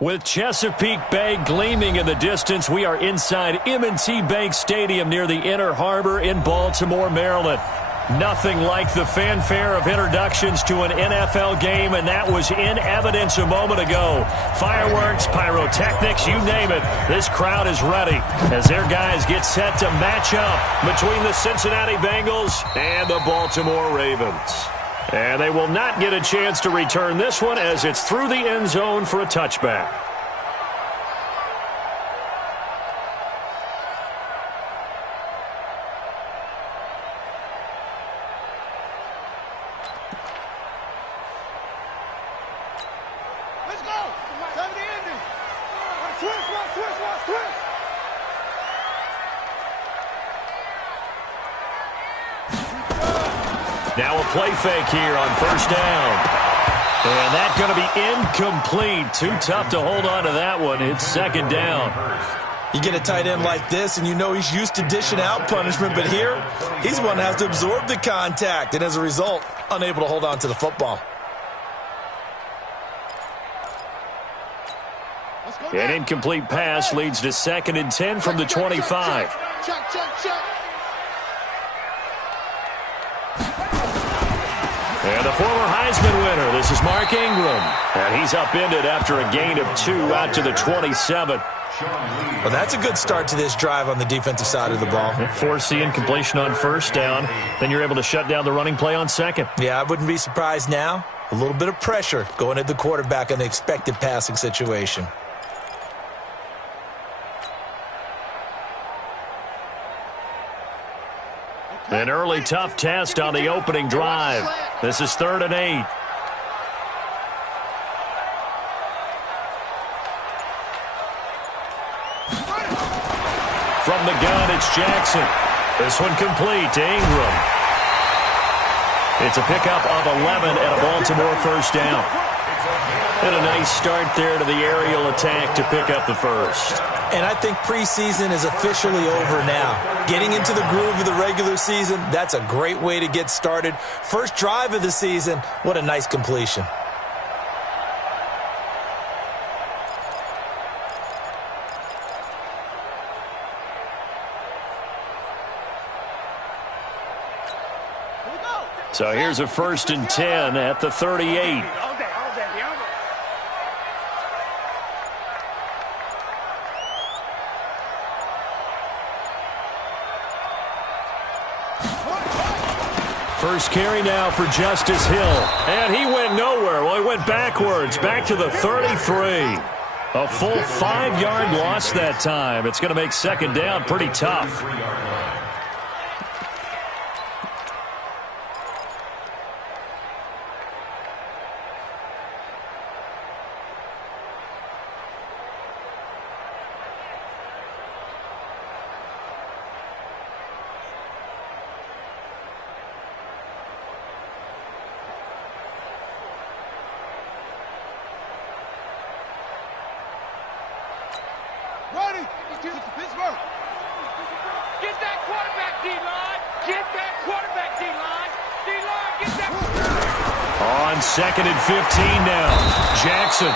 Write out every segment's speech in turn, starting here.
With Chesapeake Bay gleaming in the distance, we are inside M&T Bank Stadium near the Inner Harbor in Baltimore, Maryland. Nothing like the fanfare of introductions to an NFL game, and that was in evidence a moment ago. Fireworks, pyrotechnics, you name it. This crowd is ready as their guys get set to match up between the Cincinnati Bengals and the Baltimore Ravens. And they will not get a chance to return this one as it's through the end zone for a touchback. Now a play fake here on first down. And that's going to be incomplete. Too tough to hold on to that one. It's second down. You get a tight end like this, and you know he's used to dishing out punishment, but here, he's the one that has to absorb the contact, and as a result, unable to hold on to the football. An incomplete pass leads to 2nd and 10 from the 25. And the former Heisman winner, this is Mark Ingram. And he's upended after a gain of 2 out to the 27. Well, that's a good start to this drive on the defensive side of the ball. Force the incompletion on first down. Then you're able to shut down the running play on second. Yeah, I wouldn't be surprised now. A little bit of pressure going at the quarterback in the expected passing situation. An early tough test on the opening drive. This is 3rd and 8. From the gun, it's Jackson. This one complete to Ingram. It's a pickup of 11 and a Baltimore first down. And a nice start there to the aerial attack to pick up the first. And I think preseason is officially over now. Getting into the groove of the regular season, that's a great way to get started. First drive of the season, what a nice completion. So here's a 1st and 10 at the 38. First carry now for Justice Hill. And he went nowhere. Well, he went backwards, back to the 33. A full 5-yard loss that time. It's going to make second down pretty tough. On 2nd and 15 now. Jackson.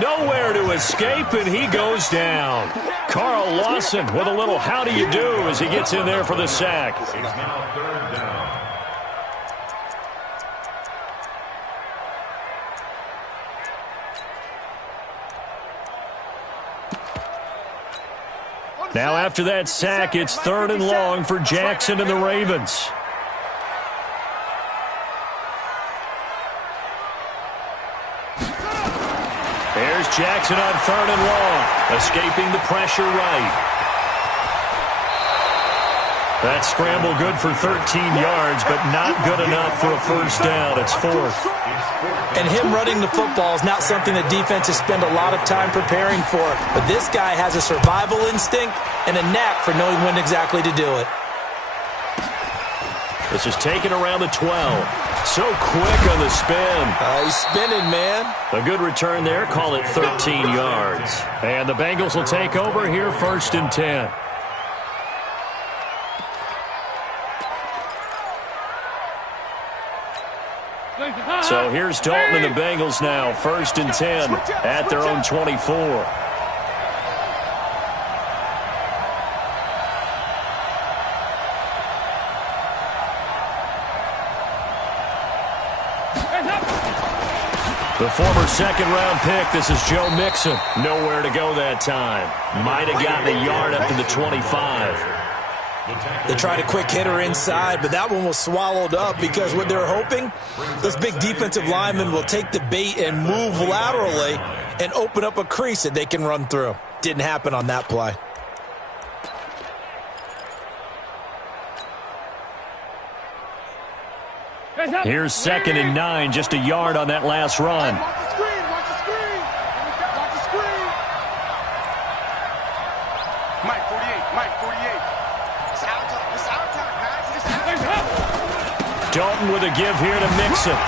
Nowhere to escape, and he goes down. Carl Lawson with a little how do you do as he gets in there for the sack. It's now 3rd down. Now after that sack, it's 3rd and long for Jackson and the Ravens. There's Jackson on 3rd and long, escaping the pressure right. That scramble good for 13 yards, but not good enough for a first down. It's 4th. And him running the football is not something that defenses spend a lot of time preparing for. But this guy has a survival instinct and a knack for knowing when exactly to do it. This is taken around the 12. So quick on the spin. He's spinning, man. A good return there. Call it 13 yards. And the Bengals will take over here 1st and 10. So here's Dalton and the Bengals now, 1st and 10 at their own 24. The former second-round pick, this is Joe Mixon. Nowhere to go that time. Might have gotten a yard up to the 25. They tried a quick hitter inside, but that one was swallowed up because what they're hoping, this big defensive lineman will take the bait and move laterally and open up a crease that they can run through. Didn't happen on that play. Here's 2nd and 9, just a yard on that last run. Watch the screen, watch the screen. Watch the screen. Mike 48, Mike 48. It's our time, guys. It's our time. Dalton with a give here to Mixon.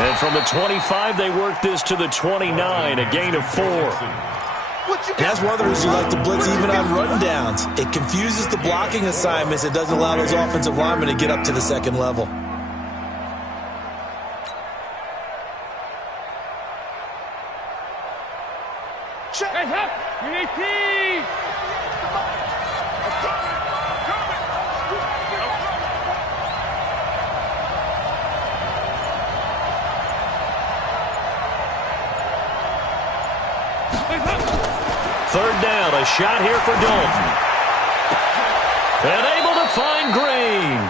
And from the 25, they work this to the 29, a gain of 4. And that's one of the reasons you like to blitz even on rundowns. It confuses the blocking assignments. It doesn't allow those offensive linemen to get up to the second level. Third down, a shot here for Dalton. And able to find Green.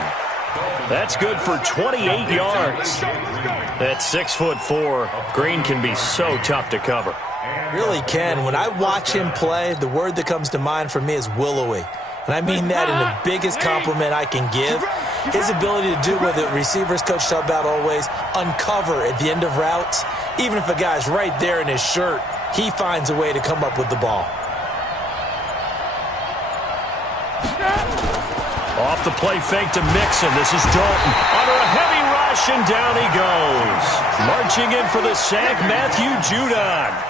That's good for 28 yards. At 6'4", Green can be so tough to cover. Really can. When I watch him play, the word that comes to mind for me is willowy. And I mean that in the biggest compliment I can give. His ability to do what the receivers coach talk about always, uncover at the end of routes. Even if a guy's right there in his shirt, he finds a way to come up with the ball. Off the play fake to Mixon. This is Dalton. Under a heavy rush, and down he goes. Marching in for the sack, Matthew Judon.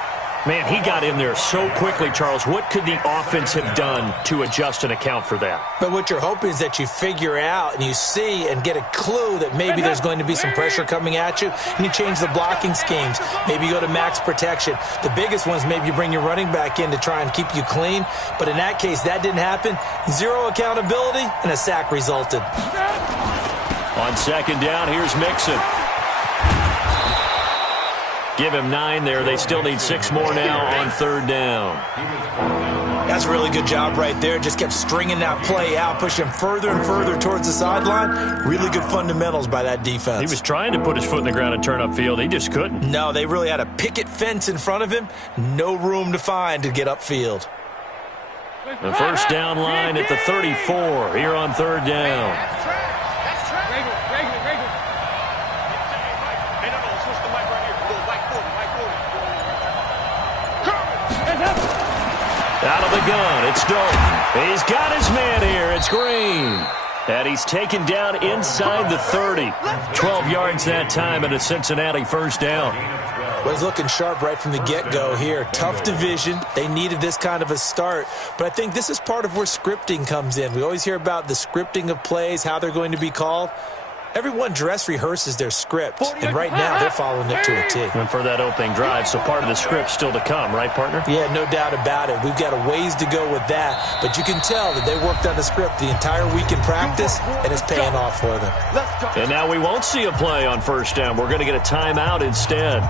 Man, he got in there so quickly, Charles. What could the offense have done to adjust and account for that? But what you're hoping is that you figure out and you see and get a clue that maybe there's going to be some pressure coming at you, and you change the blocking schemes. Maybe you go to max protection. The biggest one is maybe you bring your running back in to try and keep you clean. But in that case, that didn't happen. Zero accountability, and a sack resulted. On 2nd down, here's Mixon. Give him 9 there. They still need 6 more now on 3rd down. That's a really good job right there. Just kept stringing that play out, pushing him further and further towards the sideline. Really good fundamentals by that defense. He was trying to put his foot in the ground and turn upfield. He just couldn't. No, they really had a picket fence in front of him. No room to find to get upfield. The 1st down line at the 34 here on 3rd down. Out of the gun, it's Dalton. He's got his man here. It's Green. And he's taken down inside the 30. 12 yards that time and a Cincinnati 1st down. Well, he's looking sharp right from the get-go here. Tough division. They needed this kind of a start. But I think this is part of where scripting comes in. We always hear about the scripting of plays, how they're going to be called. Everyone dress rehearses their script, and right now they're following it to a T. And for that opening drive, so part of the script still to come, right, partner? Yeah, no doubt about it. We've got a ways to go with that, but you can tell that they worked on the script the entire week in practice, and it's paying off for them. And now we won't see a play on 1st down. We're going to get a timeout instead.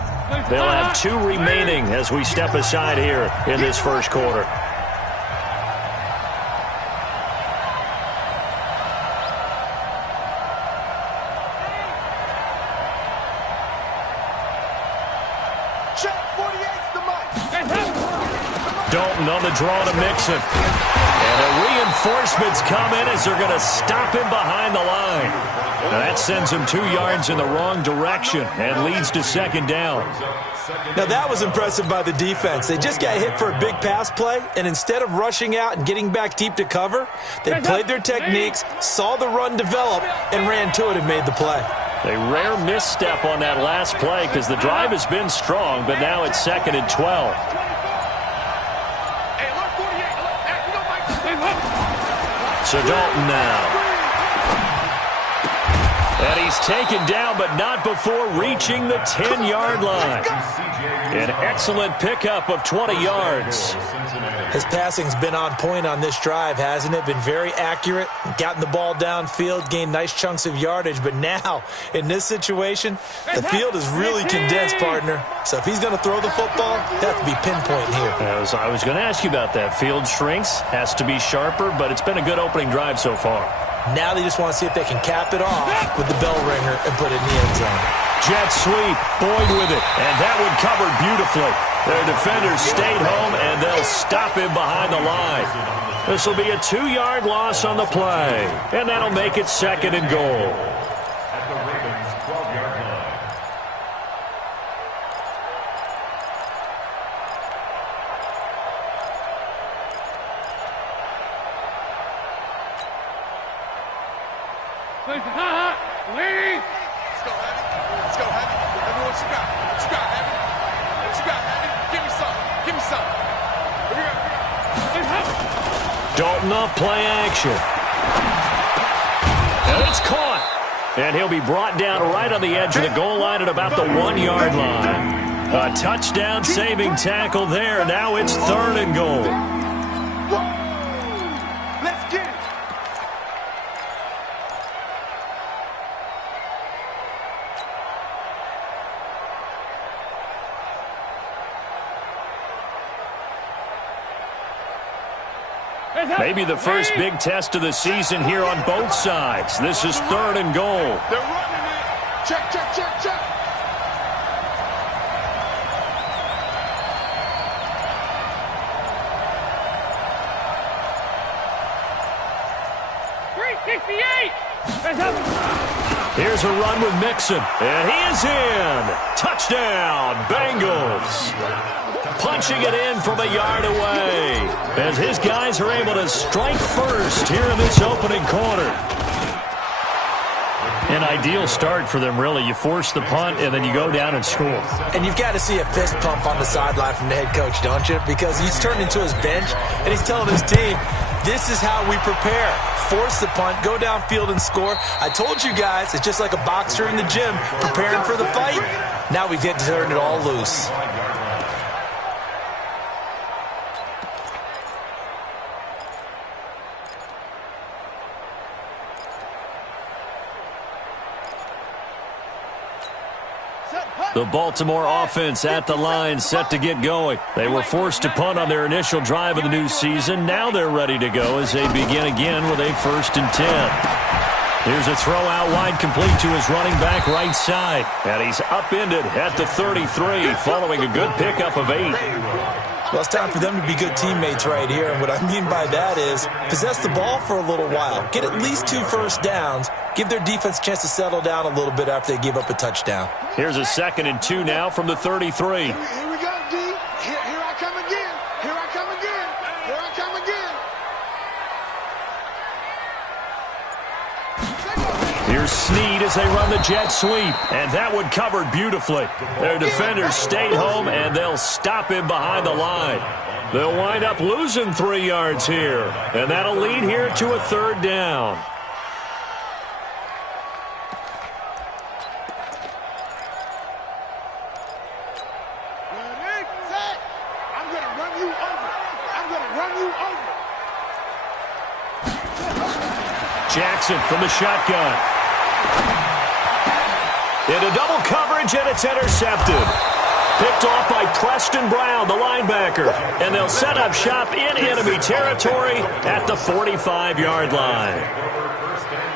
They'll have 2 remaining as we step aside here in this 1st quarter. Dalton on the draw to Mixon. And the reinforcements come in as they're going to stop him behind the line. Now that sends him 2 yards in the wrong direction and leads to 2nd down. Now that was impressive by the defense. They just got hit for a big pass play, and instead of rushing out and getting back deep to cover, they played their techniques, saw the run develop, and ran to it and made the play. A rare misstep on that last play because the drive has been strong, but now it's 2nd and 12. So Dalton now. And he He's taken down, but not before reaching the 10-yard line. An excellent pickup of 20 yards. His passing's been on point on this drive, hasn't it? Been very accurate, gotten the ball downfield, gained nice chunks of yardage. But now, in this situation, the field is really condensed, partner. So if he's going to throw the football, they have to be pinpoint here. I was going to ask you about that. Field shrinks, has to be sharper, but it's been a good opening drive so far. Now they just want to see if they can cap it off with the bell ringer and put it in the end zone. Jet sweep, Boyd with it, and that one covered beautifully. Their defenders stayed home, and they'll stop him behind the line. This will be a 2-yard loss on the play, and that'll make it 2nd and goal. At the Ravens' 12-yard line. Let's go, Heavy. Let's go, Heavy. Let me what you got. What you got, Heavy? What you got, Heavy? Give me some. Give me some. Here we go. Dalton off play action. And it's caught. And he'll be brought down right on the edge of the goal line at about the 1-yard line. A touchdown saving tackle there. Now it's 3rd and goal. Let's get it. Maybe the first big test of the season here on both sides. This is 3rd and goal. They're running it. Check, check, check, check. Here's a run with Mixon, and he is in. Touchdown, Bengals. Punching it in from a yard away as his guys are able to strike first here in this opening quarter. An ideal start for them, really. You force the punt, and then you go down and score. And you've got to see a fist pump on the sideline from the head coach, don't you? Because he's turned into his bench, and he's telling his team, this is how we prepare. Force the punt, go downfield and score. I told you guys, it's just like a boxer in the gym preparing for the fight. Now we get to turn it all loose. The Baltimore offense at the line, set to get going. They were forced to punt on their initial drive of the new season. Now they're ready to go as they begin again with a 1st and 10. Here's a throw out wide, complete to his running back right side. And he's upended at the 33 following a good pickup of 8. Well, it's time for them to be good teammates right here. And what I mean by that is possess the ball for a little while. Get at least 2 first downs. Give their defense a chance to settle down a little bit after they give up a touchdown. Here's a 2nd and 2 now from the 33. Here we go, D. Here I come again. Here I come again. Here I come again. Here's Snead as they run the jet sweep. And that one covered beautifully. Their defenders stayed home, and they'll stop him behind the line. They'll wind up losing 3 yards here. And that'll lead here to a 3rd down. Jackson from the shotgun. Into double coverage, and it's intercepted. Picked off by Preston Brown, the linebacker. And they'll set up shop in enemy territory at the 45-yard line.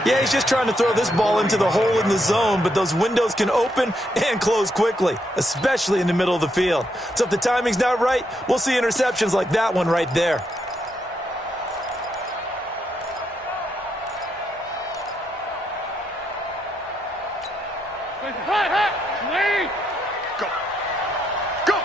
Yeah, he's just trying to throw this ball into the hole in the zone, but those windows can open and close quickly, especially in the middle of the field. So if the timing's not right, we'll see interceptions like that one right there. Go. Go.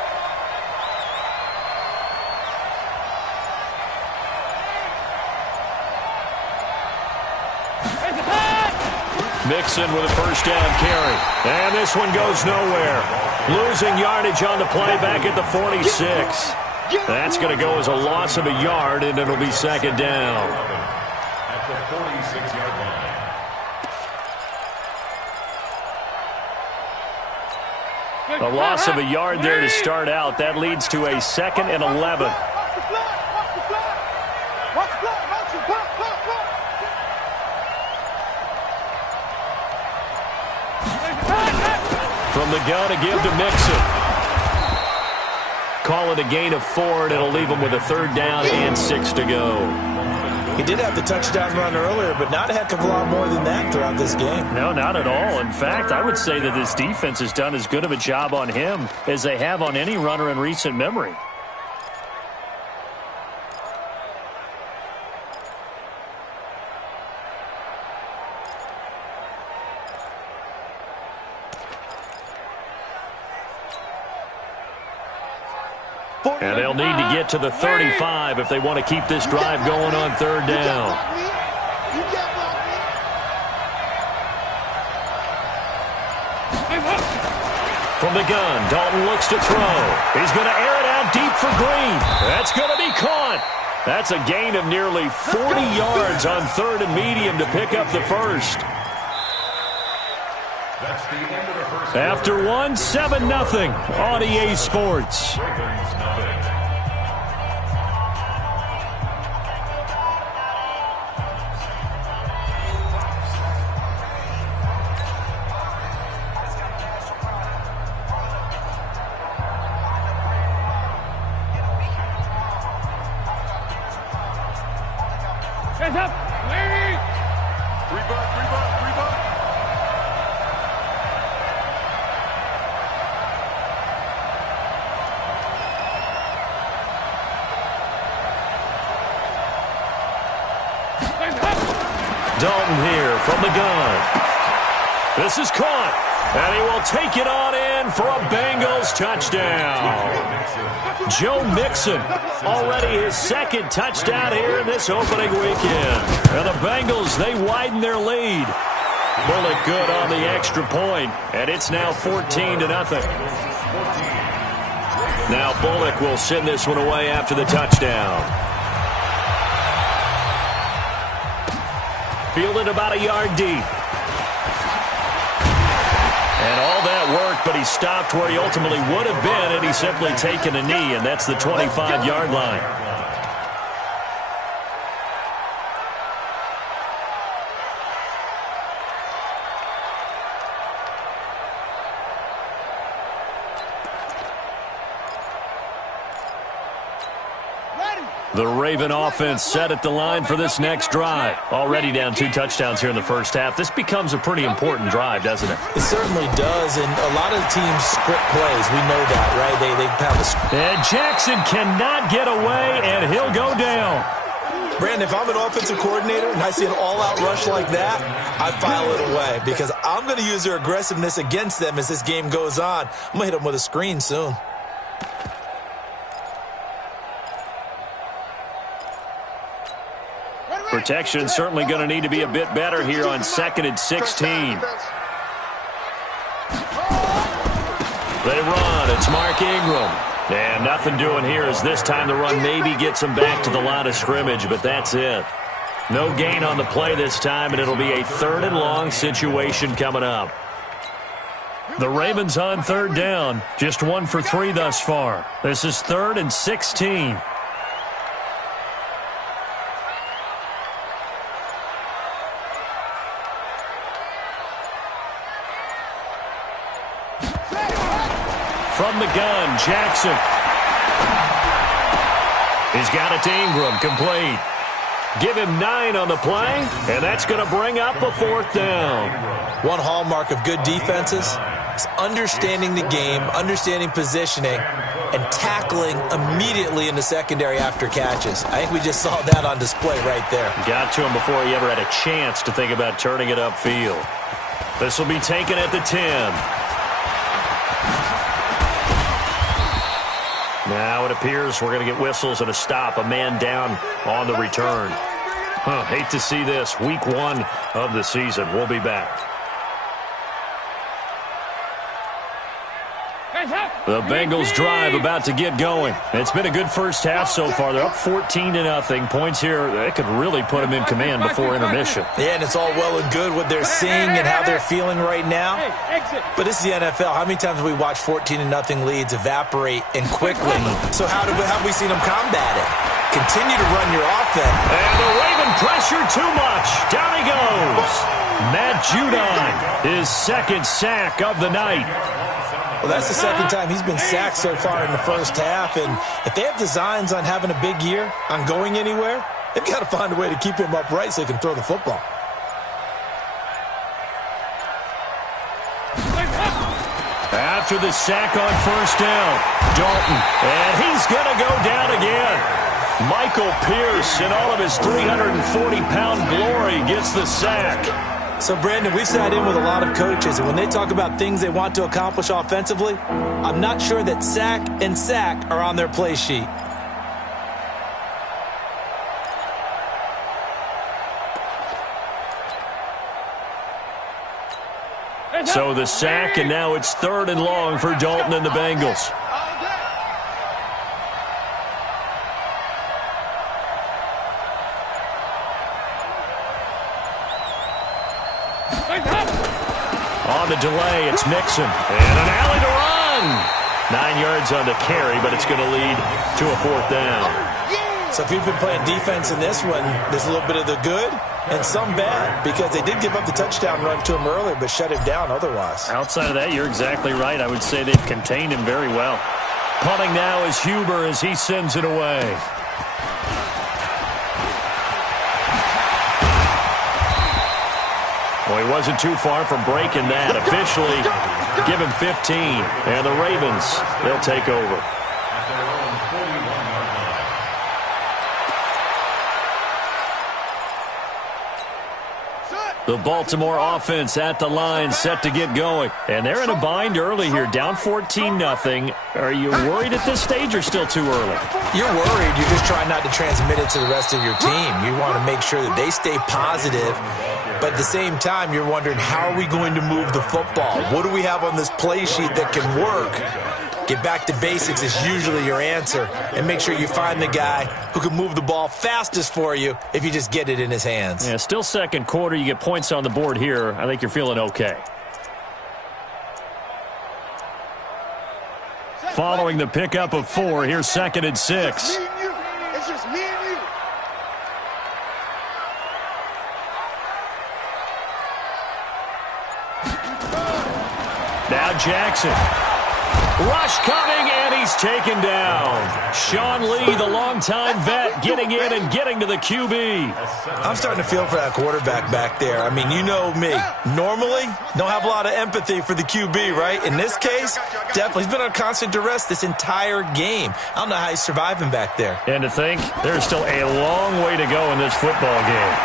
Mixon with a 1st down carry. And this one goes nowhere. Losing yardage on the play back at the 46. That's going to go as a loss of a yard, and it'll be 2nd down. At the 46-yard line. A loss of a yard there to start out. That leads to a 2nd and 11. From the gun, a give to Mixon. Call it a gain of 4, and it'll leave him with a 3rd down and 6 to go. He did have the touchdown run earlier, but not a heck of a lot more than that throughout this game. No, not at all. In fact, I would say that this defense has done as good of a job on him as they have on any runner in recent memory. And they'll need to get to the 35 if they want to keep this drive going on 3rd down. From the gun, Dalton looks to throw. He's going to air it out deep for Green. That's going to be caught. That's a gain of nearly 40 yards on 3rd and medium to pick up the first. That's the end of the first. After 1, 7-0 on EA Sports. Ravens, nothing. Hands up! Lady! 3 buck, 3 buck, 3 buck. Dalton here from the gun. This is caught, and he will take it on in for a Bengals touchdown. Joe Mixon, already his 2nd touchdown here in this opening weekend. And the Bengals, they widen their lead. Bullock good on the extra point, and it's now 14-0. Now Bullock will send this one away after the touchdown. Fielded about a yard deep. And all that work, but he stopped where he ultimately would have been had he simply taken a knee, and that's the 25-yard line. The Raven offense set at the line for this next drive. Already down 2 touchdowns here in the first half. This becomes a pretty important drive, doesn't it? It certainly does, and a lot of teams script plays. We know that, right? They have a script. And Jackson cannot get away, and he'll go down. Brandon, if I'm an offensive coordinator and I see an all-out rush like that, I file it away because I'm going to use their aggressiveness against them as this game goes on. I'm going to hit them with a screen soon. Protection certainly going to need to be a bit better here on 2nd and 16. They run. It's Mark Ingram. And nothing doing here as this time the run maybe gets him back to the line of scrimmage, but that's it. No gain on the play this time, and it'll be a 3rd and long situation coming up. The Ravens on 3rd down. Just 1 for 3 thus far. This is 3rd and 16. From the gun, Jackson. He's got it to Ingram, complete. Give him 9 on the play, and that's going to bring up a 4th down. One hallmark of good defenses is understanding the game, understanding positioning, and tackling immediately in the secondary after catches. I think we just saw that on display right there. Got to him before he ever had a chance to think about turning it upfield. This will be taken at the 10. Now it appears we're going to get whistles and a stop. A man down on the return. Hate to see this. Week 1 of the season. We'll be back. The Bengals drive about to get going. It's been a good first half so far. They're up 14-0. Points here, they could really put them in command before intermission. Yeah, and it's all well and good what they're seeing and how they're feeling right now. But this is the NFL. How many times have we watched 14-0 leads evaporate and quickly? So how have we seen them combat it? Continue to run your offense. And the Raven pressure too much. Down he goes. Matt Judon, his second sack of the night. Well, that's the second time he's been sacked so far in the first half. And if they have designs on having a big year, on going anywhere, they've got to find a way to keep him upright so he can throw the football. After the sack on first down, Dalton. And he's going to go down again. Michael Pierce, in all of his 340-pound glory, gets the sack. So, Brandon, we've sat in with a lot of coaches, and when they talk about things they want to accomplish offensively, I'm not sure that sack and sack are on their play sheet. So the sack, and now it's 3rd and long for Dalton and the Bengals. On the delay, it's Mixon. And an alley to run. 9 yards on the carry, but it's going to lead to a 4th down. So if you've been playing defense in this one, there's a little bit of the good and some bad, because they did give up the touchdown run to him earlier, but shut him down otherwise. Outside of that, you're exactly right. I would say they've contained him very well. Punting now is Huber as he sends it away. Well, he wasn't too far from breaking that. Officially, give him 15. And the Ravens, they'll take over. The Baltimore offense at the line, set to get going. And they're in a bind early here, down 14-0. Are you worried at this stage or still too early? You're worried. You're just trying not to transmit it to the rest of your team. You want to make sure that they stay positive. But at the same time, you're wondering, how are we going to move the football? What do we have on this play sheet that can work? Get back to basics is usually your answer. And make sure you find the guy who can move the ball fastest for you if you just get it in his hands. Yeah, still second quarter. You get points on the board here. I think you're feeling okay. Following the pickup of 4, here's 2nd and 6. It's just me and you. Now Jackson. Rush coming, and he's taken down. Sean Lee, the longtime vet, getting in and getting to the QB. I'm starting to feel for that quarterback back there. I mean, you know me. Normally, don't have a lot of empathy for the QB, right? In this case, definitely. He's been on constant duress this entire game. I don't know how he's surviving back there. And to think, there's still a long way to go in this football game.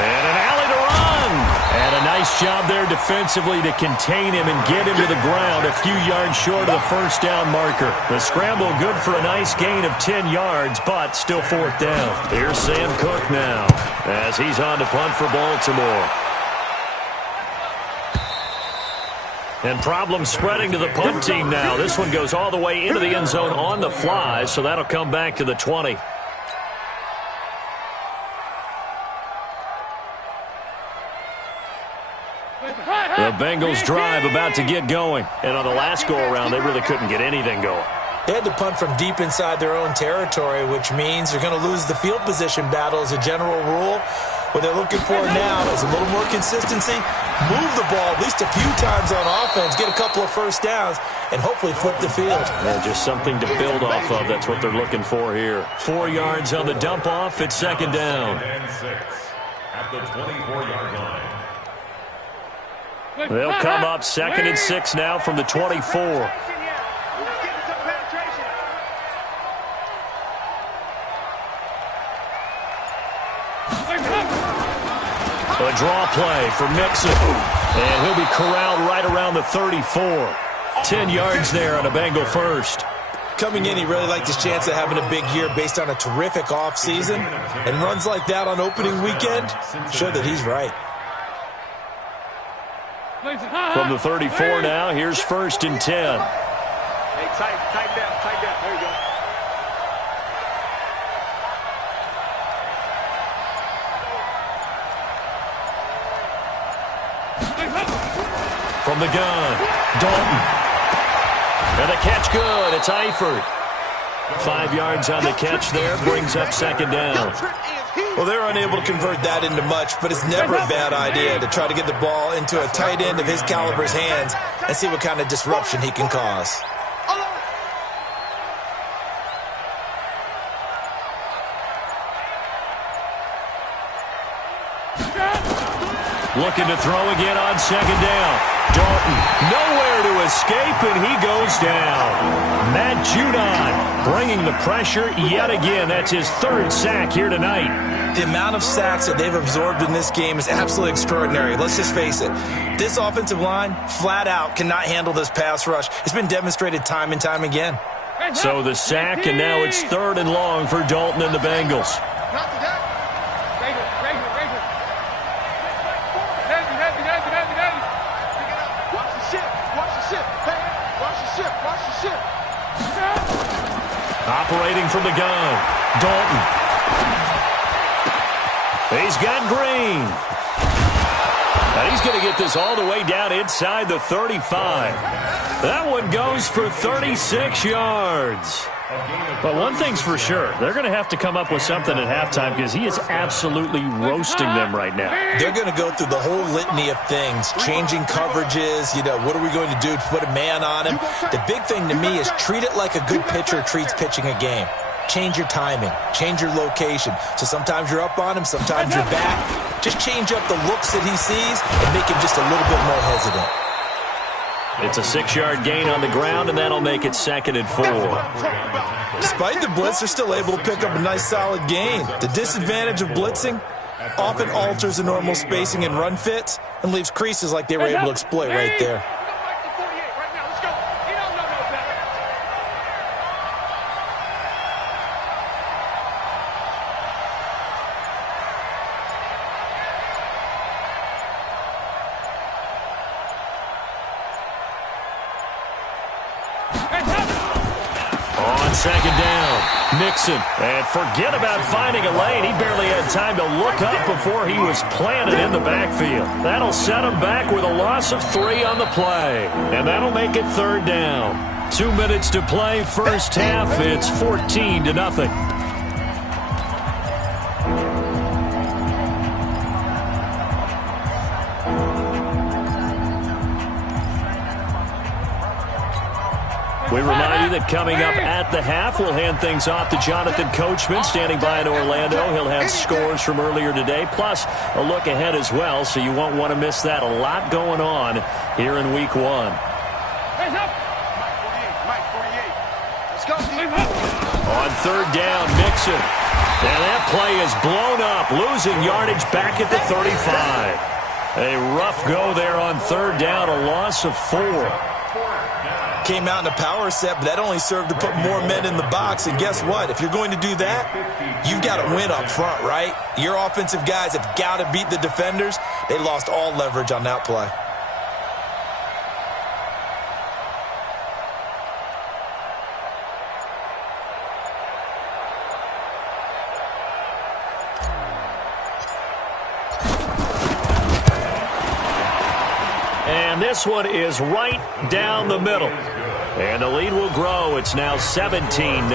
And an alley to run. And a nice job there defensively to contain him and get him to the ground a few yards short of the first down marker. The scramble good for a nice gain of 10 yards, but still 4th down. Here's Sam Cook now as he's on to punt for Baltimore. And problems spreading to the punt team now. This one goes all the way into the end zone on the fly, so that'll come back to the 20. The Bengals drive about to get going. And on the last go-around, they really couldn't get anything going. They had to punt from deep inside their own territory, which means they're going to lose the field position battle as a general rule. What they're looking for now is a little more consistency, move the ball at least a few times on offense, get a couple of first downs, and hopefully flip the field. Yeah, just something to build off of. That's what they're looking for here. 4 yards on the dump-off. It's 2nd down. At the 24-yard line. They'll come up 2nd and 6 now from the 24. A draw play for Mixon. And he'll be corralled right around the 34. 10 yards there on a Bengal first. Coming in, he really liked his chance of having a big year based on a terrific offseason. And runs like that on opening weekend show that he's right. From the 34 now, here's 1st and 10. Hey, tighten down. There you go. From the gun, Dalton. And the catch good. It's Eifert. 5 yards on the catch there, brings up 2nd down. Well, they're unable to convert that into much, but it's never a bad idea to try to get the ball into a tight end of his caliber's hands and see what kind of disruption he can cause. Looking to throw again on 2nd down. Dalton, nowhere to escape, and he goes down. Matt Judon bringing the pressure yet again. That's his 3rd sack here tonight. The amount of sacks that they've absorbed in this game is absolutely extraordinary. Let's just face it. This offensive line, flat out, cannot handle this pass rush. It's been demonstrated time and time again. So the sack, and now it's 3rd and long for Dalton and the Bengals. Operating from the gun, Dalton. He's got Green. And he's going to get this all the way down inside the 35. That one goes for 36 yards. But one thing's for sure, they're going to have to come up with something at halftime because he is absolutely roasting them right now. They're going to go through the whole litany of things, changing coverages, what are we going to do to put a man on him? The big thing to me is treat it like a good pitcher treats pitching a game. Change your timing, change your location. So sometimes you're up on him, sometimes you're back. Just change up the looks that he sees and make him just a little bit more hesitant. It's a 6-yard gain on the ground, and that'll make it 2nd and 4. Despite the blitz, they're still able to pick up a nice solid gain. The disadvantage of blitzing often alters the normal spacing and run fits and leaves creases like they were able to exploit right there. On 2nd down, Mixon. And forget about finding a lane. He barely had time to look up before he was planted in the backfield. That'll set him back with a loss of 3 on the play. And that'll make it 3rd down. 2 minutes to play, first half. It's 14-0. We remind you that coming up at the half, we'll hand things off to Jonathan Coachman, standing by in Orlando. He'll have scores from earlier today, plus a look ahead as well, so you won't want to miss that. A lot going on here in Week 1. On 3rd down, Mixon. And that play is blown up, losing yardage back at the 35. A rough go there on 3rd down, a loss of 4. Came out in a power set, but that only served to put more men in the box. And guess what? If you're going to do that, you've got to win up front, right? Your offensive guys have got to beat the defenders. They lost all leverage on that play. And this one is right down the middle. And the lead will grow. It's now 17-0.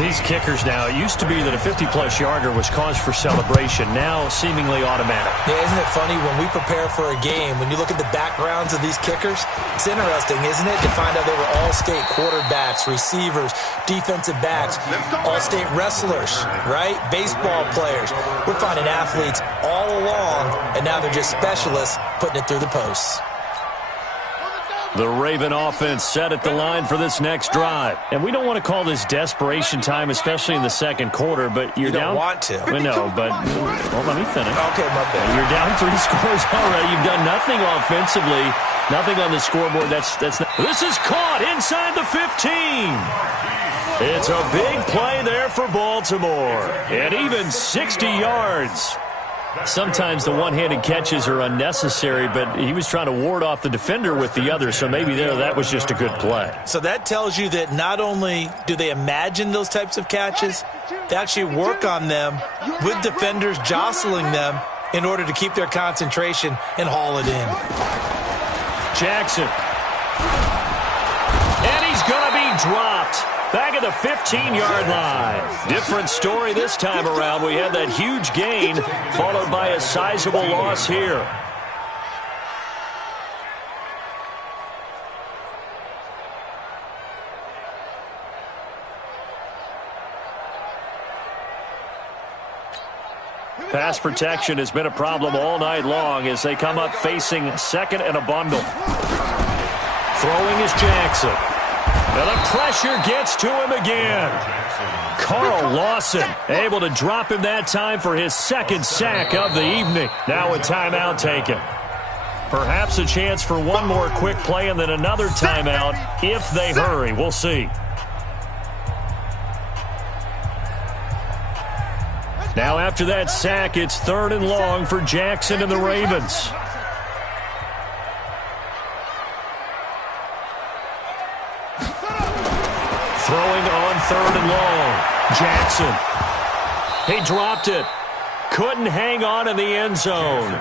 These kickers now, it used to be that a 50-plus yarder was cause for celebration. Now seemingly automatic. Yeah, isn't it funny when we prepare for a game, when you look at the backgrounds of these kickers, it's interesting, isn't it, to find out they were all-state quarterbacks, receivers, defensive backs, all-state wrestlers, right? Baseball players. We're finding athletes all along, and now they're just specialists putting it through the posts. The Raven offense set at the line for this next drive. And we don't want to call this desperation time, especially in the second quarter, but you're down. You don't want to. No, but well, let me finish. Okay, my bad. You're down 3 scores already. You've done nothing offensively, nothing on the scoreboard. That's not. This is caught inside the 15. It's a big play there for Baltimore. And even 60 yards. Sometimes the one-handed catches are unnecessary, but he was trying to ward off the defender with the other, so maybe that was just a good play. So that tells you that not only do they imagine those types of catches, they actually work on them with defenders jostling them in order to keep their concentration and haul it in. Jackson. And he's going to be dropped. Back at the 15-yard line. Different story this time around. We had that huge gain followed by a sizable loss here. Pass protection has been a problem all night long as they come up facing second and a bundle. Throwing is Jackson. And the pressure gets to him again. Carl Lawson able to drop him that time for his second sack of the evening. Now a timeout taken. Perhaps a chance for one more quick play and then another timeout if they hurry. We'll see. Now after that sack, it's 3rd and long for Jackson and the Ravens. Throwing on 3rd and long. Jackson. He dropped it. Couldn't hang on in the end zone.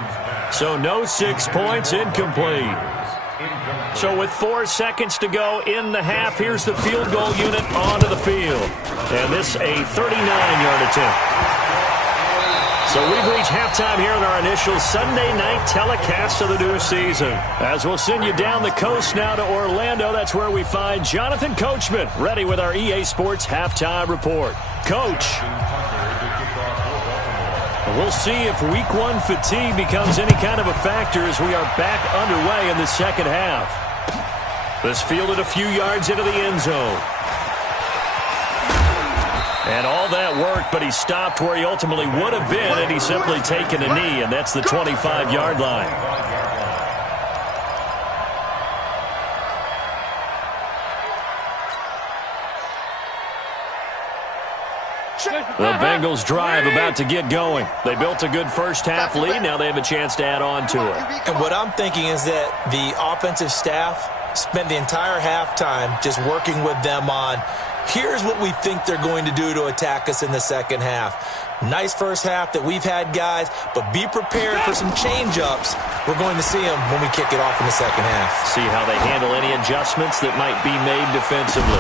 So no 6 points, incomplete. So with 4 seconds to go in the half, here's the field goal unit onto the field. And this a 39-yard attempt. So we've reached halftime here in our initial Sunday night telecast of the new season. As we'll send you down the coast now to Orlando, that's where we find Jonathan Coachman, ready with our EA Sports halftime report. Coach. We'll see if week 1 fatigue becomes any kind of a factor as we are back underway in the second half. This fielded a few yards into the end zone. And all that worked, but he stopped where he ultimately would have been had he simply taken a knee, and that's the 25-yard line. The Bengals drive about to get going. They built a good first-half lead. Now they have a chance to add on to it. And what I'm thinking is that the offensive staff spent the entire halftime just working with them on, here's what we think they're going to do to attack us in the second half. Nice first half that we've had, guys, but be prepared for some change-ups. We're going to see them when we kick it off in the second half. See how they handle any adjustments that might be made defensively.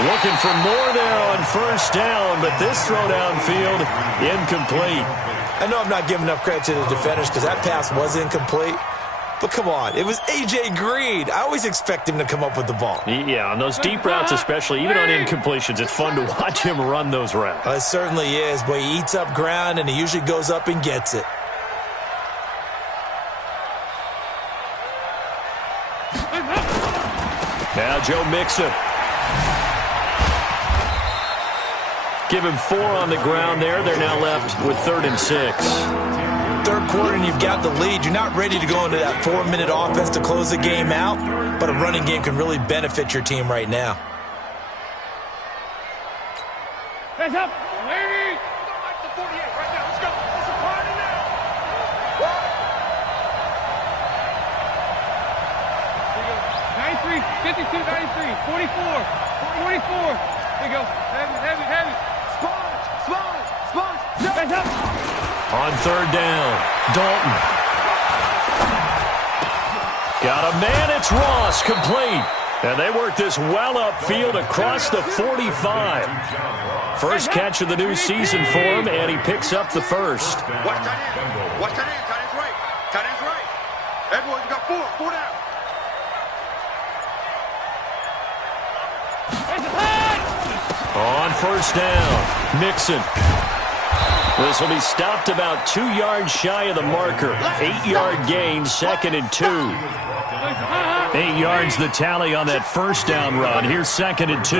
Looking for more there on first down, but this throw downfield, incomplete. I know I'm not giving enough credit to the defenders because that pass was incomplete. But come on, it was A.J. Green. I always expect him to come up with the ball. Yeah, on those deep routes especially, even on incompletions, it's fun to watch him run those routes. It certainly is, but he eats up ground, and he usually goes up and gets it. Now Joe Mixon. Give him 4 on the ground there. They're now left with 3rd and 6. Third quarter and you've got the lead. You're not ready to go into that 4-minute offense to close the game out, but a running game can really benefit your team right now. Hands up, ladies! Like the 48 right now. Let's go. It's a party now. Here you go. 93, 52, 93, 44, 44. Here you go. Heavy, heavy, heavy. Sponge. Hands up. On 3rd down, Dalton. Got a man, it's Ross, complete. And they work this well upfield across the 45. First catch of the new season for him, and he picks up the first. Watch tight end. Watch tight end. Tight end's right. Tight end's right. Everyone, you got 4 down. On first down, Mixon. This will be stopped about 2 yards shy of the marker. 8-yard gain, 2nd and 2. 8 yards the tally on that first down run. Here's 2nd and 2.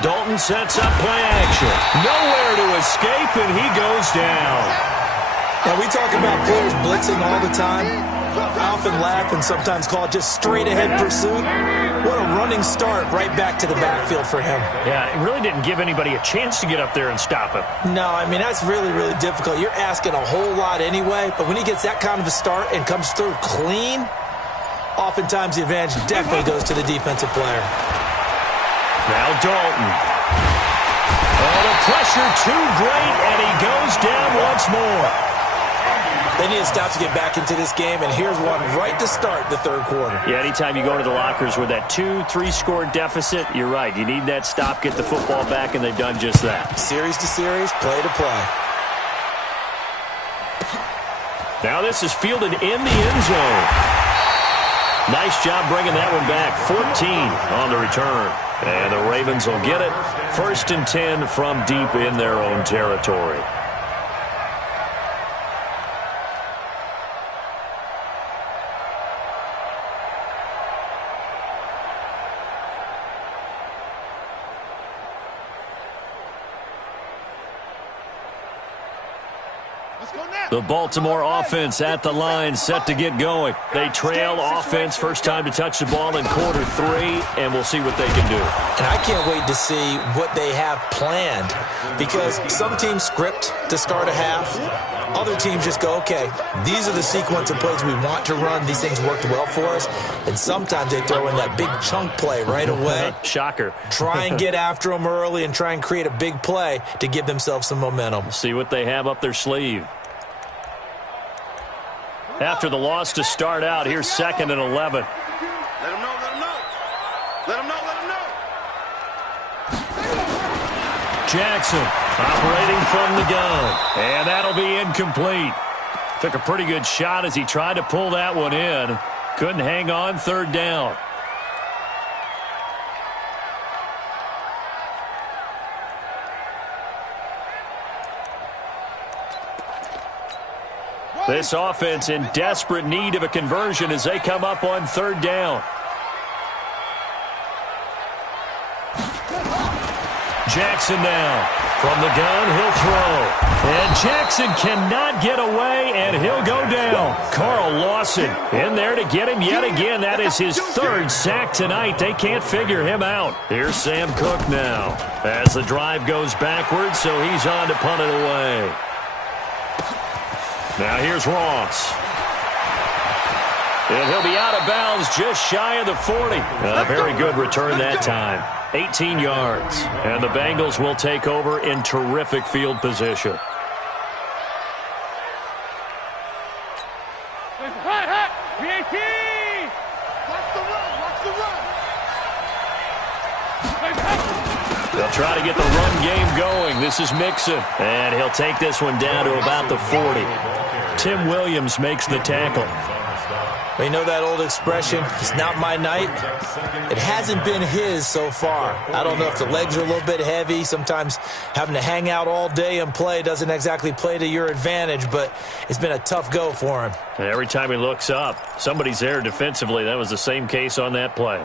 Dalton sets up play action. Nowhere to escape, and he goes down. Now, we talk about players blitzing all the time. I often laugh and sometimes call it just straight-ahead pursuit. What a running start right back to the backfield for him. Yeah, it really didn't give anybody a chance to get up there and stop him. No, I mean, that's really, really difficult. You're asking a whole lot anyway, but when he gets that kind of a start and comes through clean, oftentimes the advantage definitely goes to the defensive player. Now Dalton. Oh, the pressure too great, and he goes down once more. They need to stop to get back into this game, and here's one right to start the third quarter. Yeah, anytime you go to the lockers with that 2-3 score deficit, you're right. You need that stop, get the football back, and they've done just that. Series to series, play to play. Now this is fielded in the end zone. Nice job bringing that one back. 14 on the return. And the Ravens will get it. 1st and 10 from deep in their own territory. The Baltimore offense at the line, set to get going. They trail offense, first time to touch the ball in quarter 3, and we'll see what they can do. And I can't wait to see what they have planned, because some teams script to start a half. Other teams just go, okay, these are the sequence of plays we want to run. These things worked well for us. And sometimes they throw in that big chunk play right away. Shocker. Try and get after them early and try and create a big play to give themselves some momentum. See what they have up their sleeve. After the loss to start out, here's 2nd and 11. Let him know, let him know. Let him know, let him know. Jackson operating from the gun. And that'll be incomplete. Took a pretty good shot as he tried to pull that one in. Couldn't hang on, 3rd down. This offense in desperate need of a conversion as they come up on 3rd down. Jackson now. From the gun, he'll throw. And Jackson cannot get away, and he'll go down. Carl Lawson in there to get him yet again. That is his 3rd sack tonight. They can't figure him out. Here's Sam Cook now. As the drive goes backwards, so he's on to punt it away. Now here's Ross. And he'll be out of bounds just shy of the 40. A very good return that time. 18 yards. And the Bengals will take over in terrific field position. They'll try to get the run game going. This is Mixon. And he'll take this one down to about the 40. Tim Williams makes the tackle. Well, you know that old expression, it's not my night? It hasn't been his so far. I don't know if the legs are a little bit heavy. Sometimes having to hang out all day and play doesn't exactly play to your advantage, but it's been a tough go for him. And every time he looks up, somebody's there defensively. That was the same case on that play.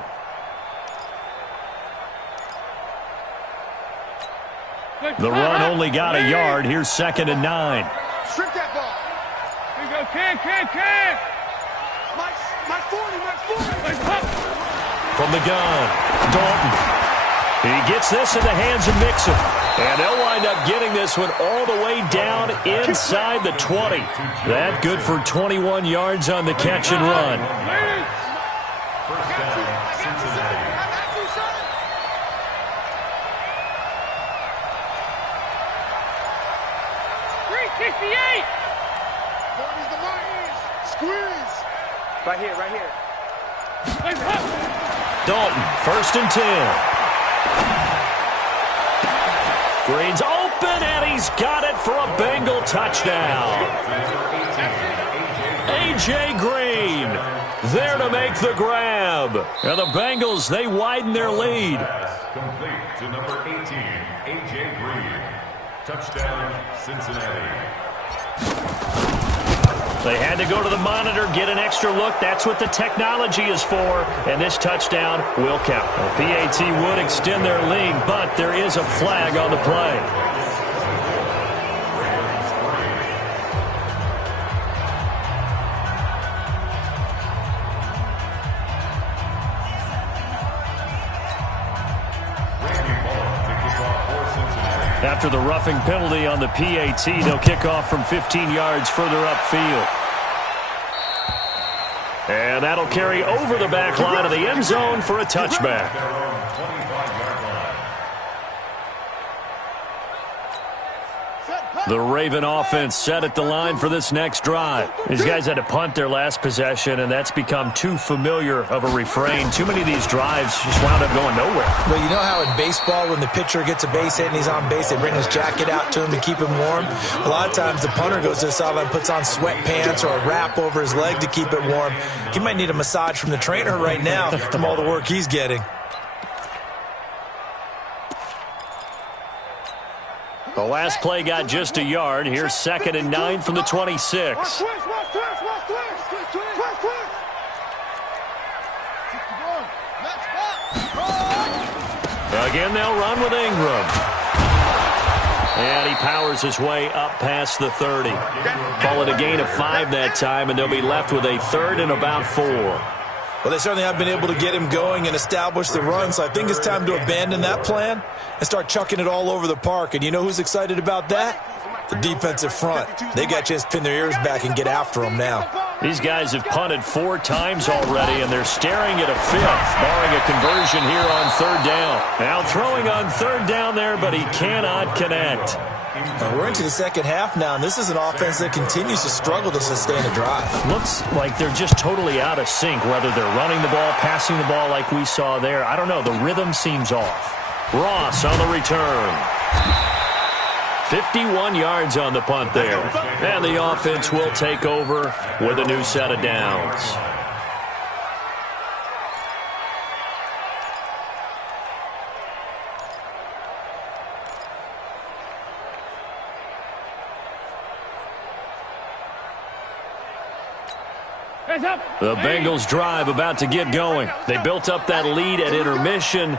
The run only got a yard. Here's 2nd and 9. Strip that ball. Here you go, Ken. My 40. From the gun, Dalton. He gets this in the hands of Mixon. And they'll wind up getting this one all the way down inside the 20. That good for 21 yards on the catch and run. First down, Cincinnati. 68. 40's the mark. Squeeze. Right here. Dalton, 1st and 10. Green's open, and he's got it for a Bengal touchdown. A.J. Green there to make the grab. And the Bengals, they widen their lead. Complete to number 18, A.J. Green. Touchdown, Cincinnati. They had to go to the monitor, get an extra look. That's what the technology is for. And this touchdown will count. The PAT would extend their lead, but there is a flag on the play. After the roughing penalty on the PAT, they'll kick off from 15 yards further upfield. And that'll carry over the back line of the end zone for a touchback. The Raven offense set at the line for this next drive. These guys had to punt their last possession, and that's become too familiar of a refrain. Too many of these drives just wound up going nowhere. Well, you know how in baseball, when the pitcher gets a base hit and he's on base, they bring his jacket out to him to keep him warm? A lot of times the punter goes to the sideline, puts on sweatpants or a wrap over his leg to keep it warm. He might need a massage from the trainer right now from all the work he's getting. The last play got just a yard. Here's 2nd and 9 from the 26. Again, they'll run with Ingram. And he powers his way up past the 30. Call it a gain of 5 that time, and they'll be left with a 3rd and about 4. Well, they certainly have been able to get him going and establish the run, so I think it's time to abandon that plan and start chucking it all over the park. And you know who's excited about that? The defensive front. They got a chance to pin their ears back and get after him now. These guys have punted 4 times already, and they're staring at a 5th, barring a conversion here on 3rd down. Now throwing on 3rd down there, but he cannot connect. We're into the second half now, and this is an offense that continues to struggle to sustain a drive. Looks like they're just totally out of sync, whether they're running the ball, passing the ball like we saw there. I don't know. The rhythm seems off. Ross on the return. 51 yards on the punt there. And the offense will take over with a new set of downs. The Bengals drive about to get going. They built up that lead at intermission,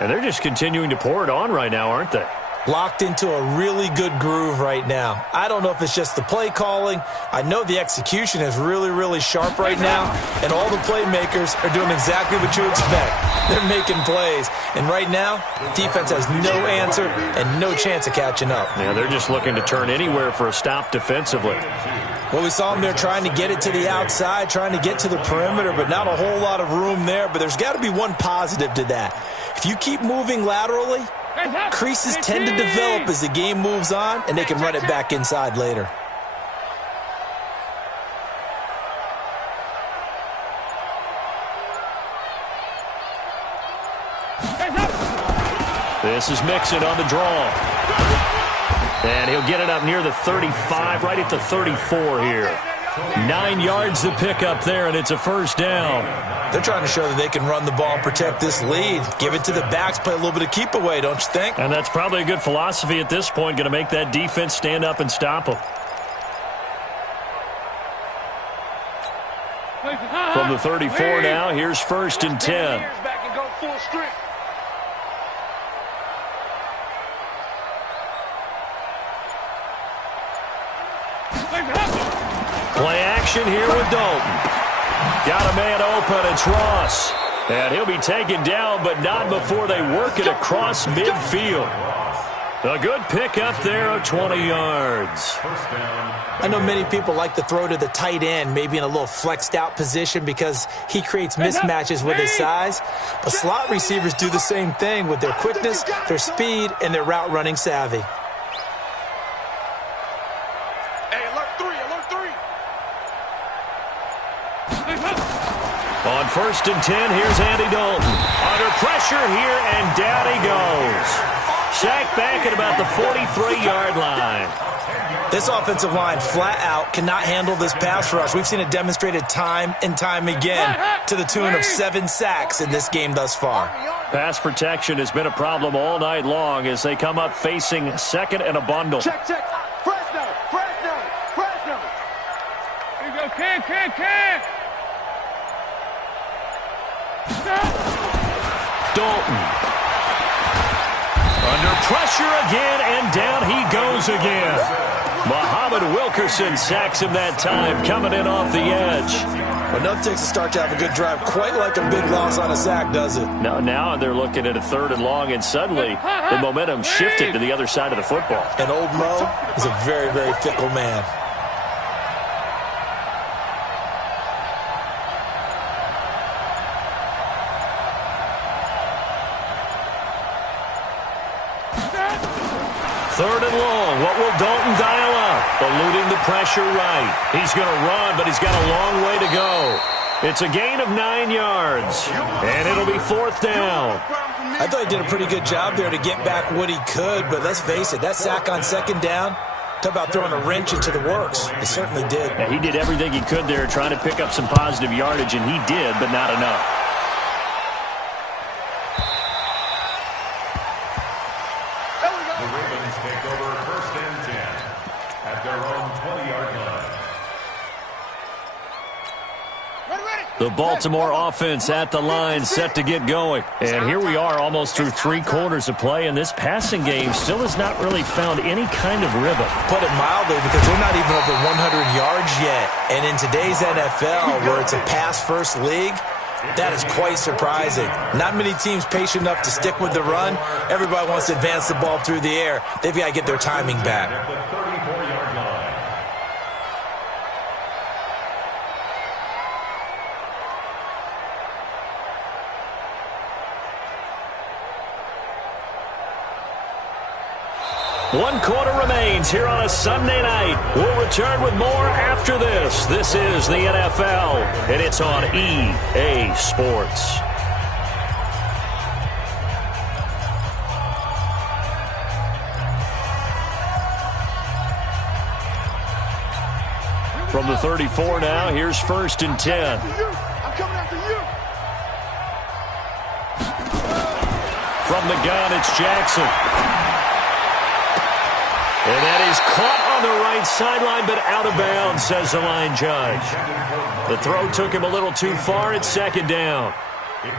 and they're just continuing to pour it on right now, aren't they? Locked into a really good groove right now. I don't know if it's just the play calling. I know the execution is really, really sharp right now, and all the playmakers are doing exactly what you expect. They're making plays, and right now, defense has no answer and no chance of catching up. Yeah, they're just looking to turn anywhere for a stop defensively. Well, we saw them there trying to get it to the outside, trying to get to the perimeter, but not a whole lot of room there. But there's got to be one positive to that. If you keep moving laterally, creases tend to develop as the game moves on, and they can run it back inside later. This is Mixon on the draw. And he'll get it up near the 35, right at the 34 here. 9 yards to pick up there, and it's a 1st down. They're trying to show that they can run the ball and protect this lead. Give it to the backs, play a little bit of keep away, don't you think? And that's probably a good philosophy at this point, going to make that defense stand up and stop them. From the 34 now, here's 1st and 10. Play action here with Dalton. Got a man open. It's Ross. And he'll be taken down, but not before they work it across midfield. A good pickup there of 20 yards. I know many people like to throw to the tight end, maybe in a little flexed out position because he creates mismatches with his size. But slot receivers do the same thing with their quickness, their speed, and their route running savvy. On 1st and 10, here's Andy Dalton. Under pressure here, and down he goes. Sacked back at about the 43-yard line. This offensive line, flat out, cannot handle this pass rush. We've seen it demonstrated time and time again to the tune of 7 sacks in this game thus far. Pass protection has been a problem all night long as they come up facing 2nd and a bundle. Check. Fresno. Here you go, can. Dalton. Under pressure again, and down he goes again. Muhammad Wilkerson sacks him that time, coming in off the edge. But nothing takes a start to have a good drive, quite like a big loss on a sack, does it? Now they're looking at a 3rd and long, and suddenly the momentum shifted to the other side of the football. And old Mo is a very, very fickle man. Third and long. What will Dalton dial up? Eluding the pressure right. He's going to run, but he's got a long way to go. It's a gain of 9 yards, and it'll be 4th down. I thought he did a pretty good job there to get back what he could, but let's face it, that sack on 2nd down, talk about throwing a wrench into the works. It certainly did. Yeah, he did everything he could there trying to pick up some positive yardage, and he did, but not enough. The Ravens take over 1st and 10 at their own 20-yard line. The Baltimore offense at the line, set to get going. And here we are almost through 3 quarters of play, and this passing game still has not really found any kind of rhythm. Put it mildly, because they're not even over 100 yards yet. And in today's NFL, where it's a pass-first league, that is quite surprising. Not many teams patient enough to stick with the run. Everybody wants to advance the ball through the air. They've got to get their timing back. At the 34-yard line. One quarter remains here on a Sunday night. We'll return with more after this. This is the NFL, and it's on EA Sports. From the 34 now, here's 1st and 10. I'm coming after you. From the gun, it's Jackson. And that is caught on the right sideline, but out of bounds, says the line judge. The throw took him a little too far. It's 2nd down.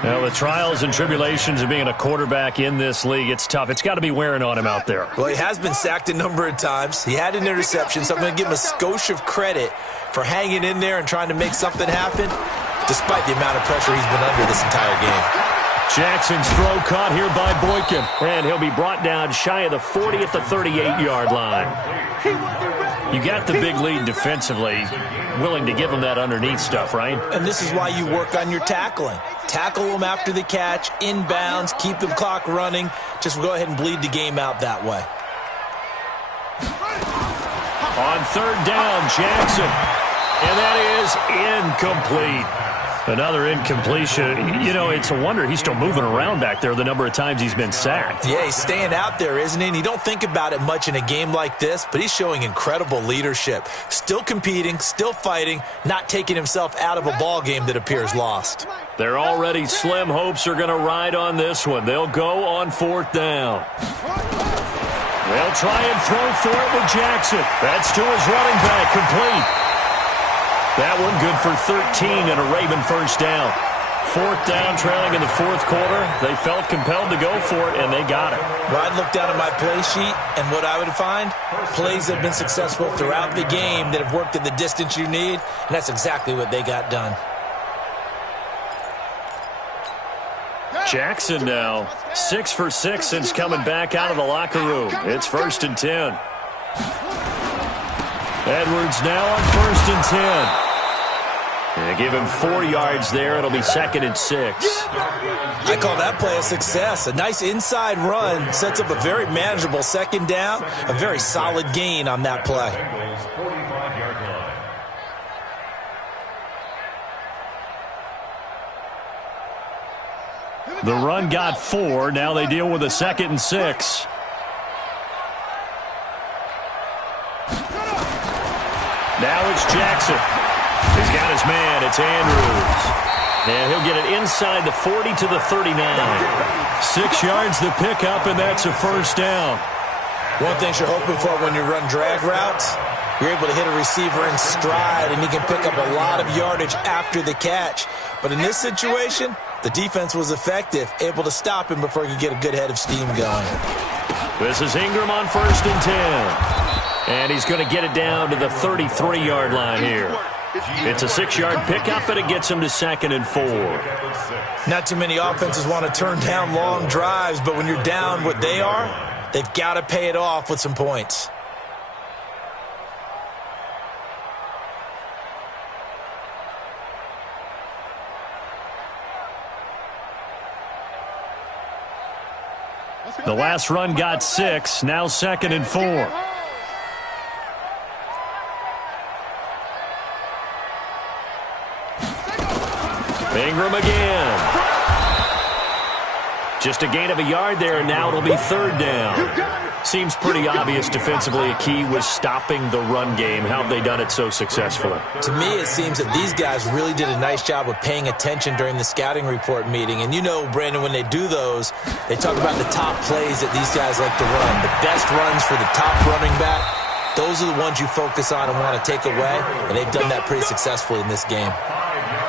Now, the trials and tribulations of being a quarterback in this league, it's tough. It's got to be wearing on him out there. Well, he has been sacked a number of times. He had an interception, so I'm going to give him a skosh of credit for hanging in there and trying to make something happen, despite the amount of pressure he's been under this entire game. Jackson's throw caught here by Boykin, and he'll be brought down shy of the 40 at the 38-yard line. You got the big lead defensively, willing to give him that underneath stuff, right? And this is why you work on your tackling. Tackle them after the catch, inbounds, keep the clock running. Just go ahead and bleed the game out that way. On 3rd down, Jackson. And that is incomplete. Another incompletion. You know, it's a wonder he's still moving around back there the number of times he's been sacked. Yeah, he's staying out there, isn't he? And you don't think about it much in a game like this, but he's showing incredible leadership. Still competing, still fighting, not taking himself out of a ball game that appears lost. They're already slim hopes are going to ride on this one. They'll go on 4th down. They'll try and throw for it with Jackson. That's to his running back, complete. That one good for 13 and a Raven 1st down. 4th down, trailing in the 4th quarter. They felt compelled to go for it, and they got it. Well, I'd look down at my play sheet, and what I would find, plays that have been successful throughout the game that have worked at the distance you need, and that's exactly what they got done. Jackson now, 6 for 6 since coming back out of the locker room. It's 1st and 10. Edwards now on 1st and 10. And give him 4 yards there. It'll be 2nd and 6. I call that play a success. A nice inside run sets up a very manageable 2nd down. A very solid gain on that play. 45-yard line. The run got 4. Now they deal with a 2nd and 6. Now it's Jackson. He's got his man. It's Andrews. And he'll get it inside the 40 to the 39. 6 yards the pickup, and that's a 1st down. One thing you're hoping for when you run drag routes, you're able to hit a receiver in stride, and he can pick up a lot of yardage after the catch. But in this situation, the defense was effective, able to stop him before he could get a good head of steam going. This is Ingram on 1st and 10. And he's going to get it down to the 33-yard line here. It's a 6-yard pickup, and it gets him to 2nd and 4. Not too many offenses want to turn down long drives, but when you're down what they are, they've got to pay it off with some points. The last run got 6, now 2nd and 4. Ingram again. Just a gain of a yard there, and now it'll be 3rd down. Seems pretty obvious defensively a key was stopping the run game. How have they done it so successfully? To me, it seems that these guys really did a nice job of paying attention during the scouting report meeting. And you know, Brandon, when they do those, they talk about the top plays that these guys like to run. The best runs for the top running back, those are the ones you focus on and want to take away. And they've done that pretty successfully in this game.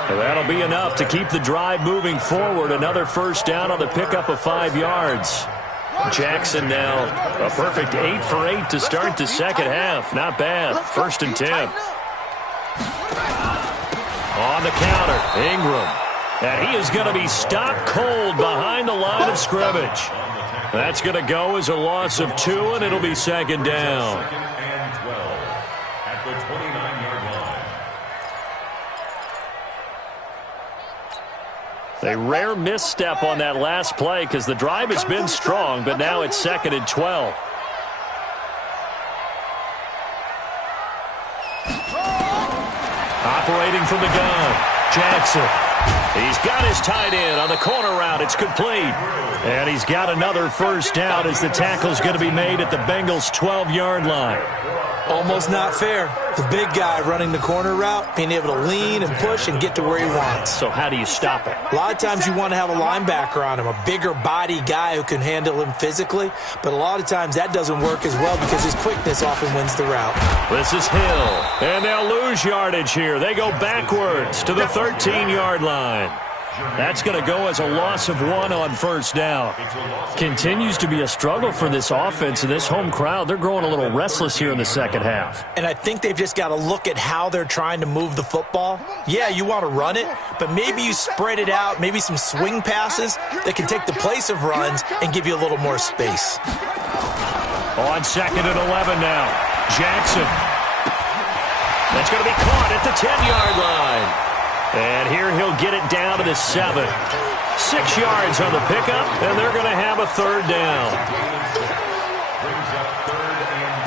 Well, that'll be enough to keep the drive moving forward. Another 1st down on the pickup of 5 yards. Jackson now a perfect 8 for 8 to start the second half. Not bad. 1st and 10. On the counter, Ingram. And he is going to be stopped cold behind the line of scrimmage. That's going to go as a loss of 2, and it'll be 2nd down. 2nd and 12 at the 29-yard line. A rare misstep on that last play because the drive has been strong, but now it's 2nd and 12. Operating from the gun, Jackson. He's got his tight end on the corner route. It's complete. And he's got another 1st down as the tackle's going to be made at the Bengals' 12-yard line. Almost not fair. The big guy running the corner route, being able to lean and push and get to where he wants. So how do you stop it? A lot of times you want to have a linebacker on him, a bigger body guy who can handle him physically, but a lot of times that doesn't work as well because his quickness often wins the route. This is Hill, and they'll lose yardage here. They go backwards to the 13-yard line. That's going to go as a loss of 1 on 1st down. Continues to be a struggle for this offense and this home crowd. They're growing a little restless here in the second half. And I think they've just got to look at how they're trying to move the football. Yeah, you want to run it, but maybe you spread it out, maybe some swing passes that can take the place of runs and give you a little more space. On 2nd and 11 now, Jackson. That's going to be caught at the 10-yard line. And here he'll get it down to the 7. 6 yards on the pickup, and they're going to have a 3rd down. Brings up 3rd and